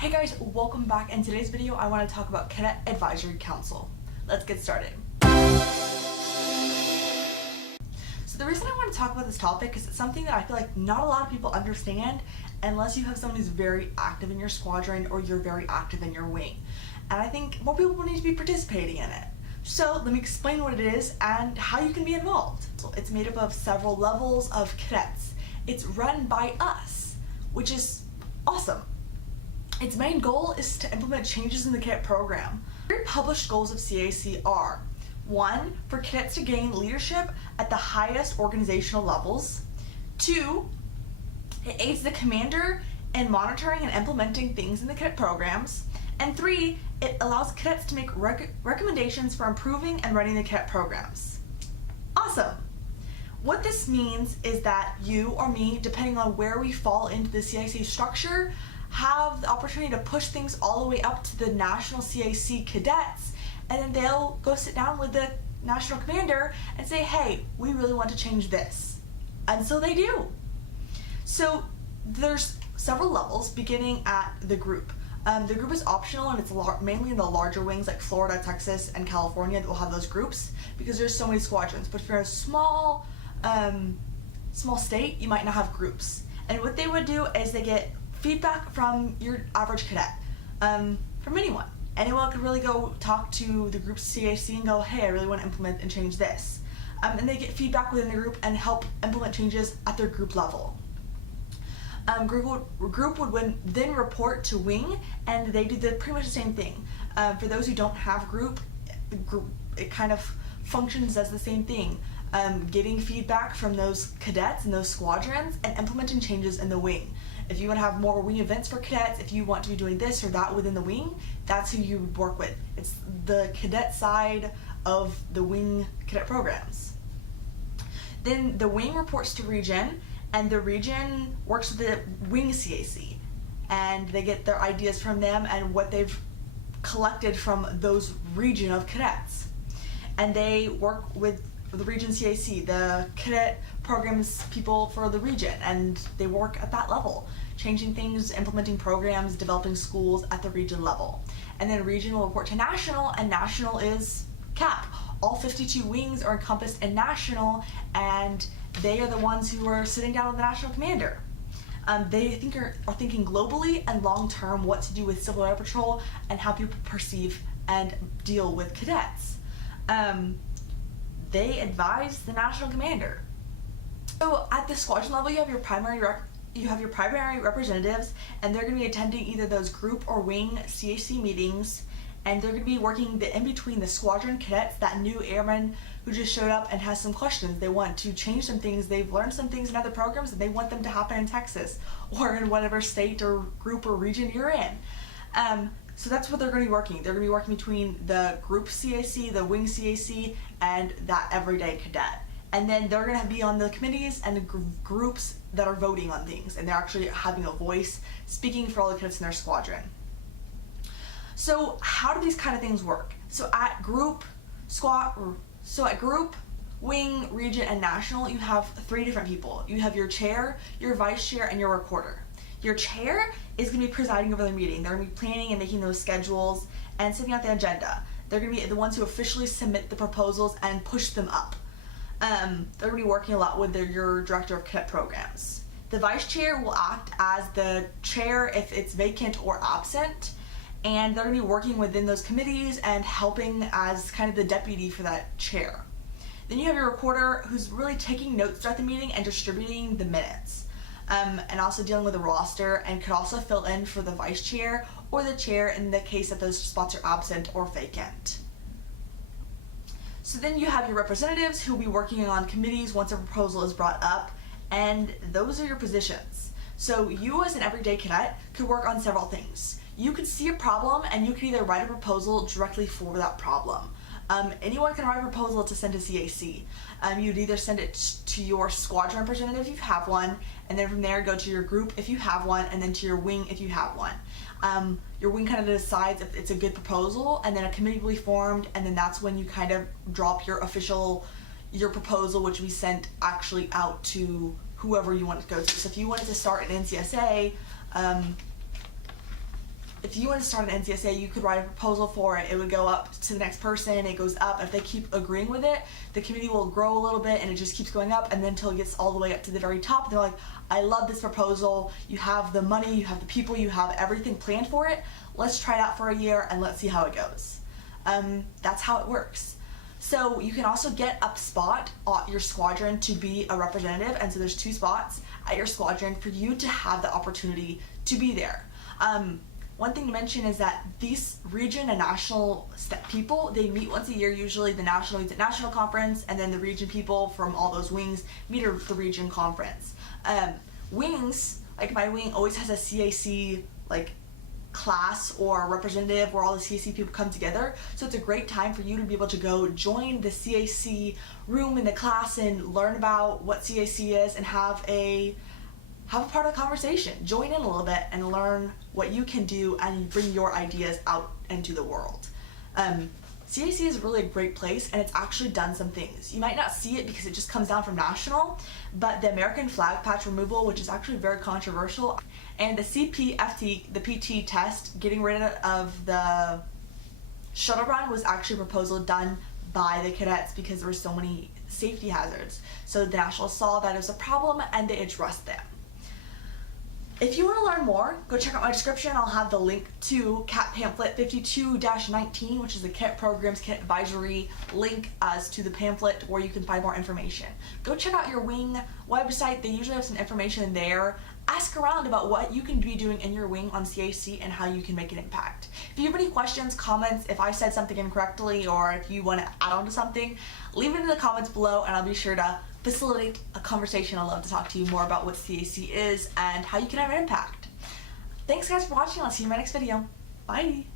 Hey guys, welcome back. In today's video, I want to talk about Cadet Advisory Council. Let's get started. So the reason I want to talk about this topic is it's something that I feel like not a lot of people understand unless you have someone who's very active in your squadron or you're very active in your wing. And I think more people need to be participating in it. So let me explain what it is and how you can be involved. So it's made up of several levels of cadets. It's run by us, which is awesome. Its main goal is to implement changes in the cadet program. Three published goals of CAC are: 1. For cadets to gain leadership at the highest organizational levels. 2. It aids the commander in monitoring and implementing things in the cadet programs. And 3. It allows cadets to make recommendations for improving and running the cadet programs. Awesome! What this means is that you or me, depending on where we fall into the CAC structure, have the opportunity to push things all the way up to the National CAC Cadets, and then they'll go sit down with the National Commander and say, hey, we really want to change this. And so they do. So there's several levels beginning at the group. The group is optional, and it's mainly in the larger wings like Florida, Texas, and California that will have those groups because there's so many squadrons. But if you're a small state, you might not have groups. And what they would do is they get feedback from your average cadet, from anyone. Anyone could really go talk to the group's CAC and go, hey, I really want to implement and change this. And they get feedback within the group and help implement changes at their group level. Group would then report to wing, and they do pretty much the same thing. For those who don't have group, it kind of functions as the same thing. Getting feedback from those cadets and those squadrons and implementing changes in the wing. If you want to have more wing events for cadets, if you want to be doing this or that within the wing, that's who you would work with. It's the cadet side of the wing cadet programs. Then the wing reports to region, and the region works with the wing CAC, and they get their ideas from them and what they've collected from those region of cadets. And they work with the region CAC, the cadet programs people for the region, and they work at that level, changing things, implementing programs, developing schools at the region level. And then region will report to national, and national is CAPP. All 52 wings are encompassed in national, and they are the ones who are sitting down with the national commander. They are thinking globally and long-term what to do with Civil Air Patrol and how people perceive and deal with cadets. They advise the national commander. So at the squadron level, you have your primary representatives, and they're going to be attending either those group or wing CAC meetings, and they're going to be working in between the squadron cadets, that new airman who just showed up and has some questions. They want to change some things. They've learned some things in other programs, and they want them to happen in Texas or in whatever state or group or region you're in. So that's what they're going to be working. They're going to be working between the group CAC, the wing CAC, and that everyday cadet. And then they're going to be on the committees and the groups that are voting on things, and they're actually having a voice, speaking for all the cadets in their squadron. So how do these kind of things work? So at group, wing, region, and national, you have 3 different people. You have your chair, your vice chair, and your recorder. Your chair is going to be presiding over the meeting. They're going to be planning and making those schedules and setting out the agenda. They're going to be the ones who officially submit the proposals and push them up. They're going to be working a lot with your director of cadet programs. The vice chair will act as the chair if it's vacant or absent, and they're going to be working within those committees and helping as kind of the deputy for that chair. Then you have your recorder, who's really taking notes throughout the meeting and distributing the minutes. And also dealing with the roster, and could also fill in for the vice chair or the chair in the case that those spots are absent or vacant. So then you have your representatives who will be working on committees once a proposal is brought up, and those are your positions. So you as an everyday cadet could work on several things. You could see a problem, and you could either write a proposal directly for that problem. Anyone can write a proposal to send to CAC. You'd either send it to your squadron representative if you have one, and then from there go to your group if you have one, and then to your wing if you have one. Your wing kind of decides if it's a good proposal, and then a committee will be formed, and then that's when you kind of drop your proposal, which we sent actually out to whoever you want it to go to. So if you wanted to start an NCSA, if you want to start an NCSA, you could write a proposal for it. It would go up to the next person, it goes up. If they keep agreeing with it, the committee will grow a little bit and it just keeps going up, and then until it gets all the way up to the very top. They're like, I love this proposal. You have the money, you have the people, you have everything planned for it. Let's try it out for a year and let's see how it goes. That's how it works. So you can also get a spot at your squadron to be a representative, and so there's 2 spots at your squadron for you to have the opportunity to be there. One thing to mention is that these region and national people, they meet once a year. Usually the national meets at national conference, and then the region people from all those wings meet at the region conference. Wings, like my wing always has a CAC like class or representative where all the CAC people come together, so it's a great time for you to be able to go join the CAC room in the class and learn about what CAC is and have a part of the conversation. Join in a little bit and learn what you can do and bring your ideas out into the world. CAC is really a great place, and it's actually done some things. You might not see it because it just comes down from national, but the American flag patch removal, which is actually very controversial, and the CPFT, the PT test, getting rid of the shuttle run, was actually a proposal done by the cadets because there were so many safety hazards. So the Nationals saw that it was a problem and they addressed them. If you want to learn more, go check out my description. I'll have the link to CAP pamphlet 52-19, which is the Cadet Program's Cadet Advisory link as to the pamphlet where you can find more information. Go check out your wing website. They usually have some information there. Ask around about what you can be doing in your wing on CAC and how you can make an impact. If you have any questions, comments, if I said something incorrectly, or if you want to add on to something, leave it in the comments below and I'll be sure to facilitate a conversation. I'd love to talk to you more about what CAC is and how you can have an impact. Thanks guys for watching. I'll see you in my next video. Bye.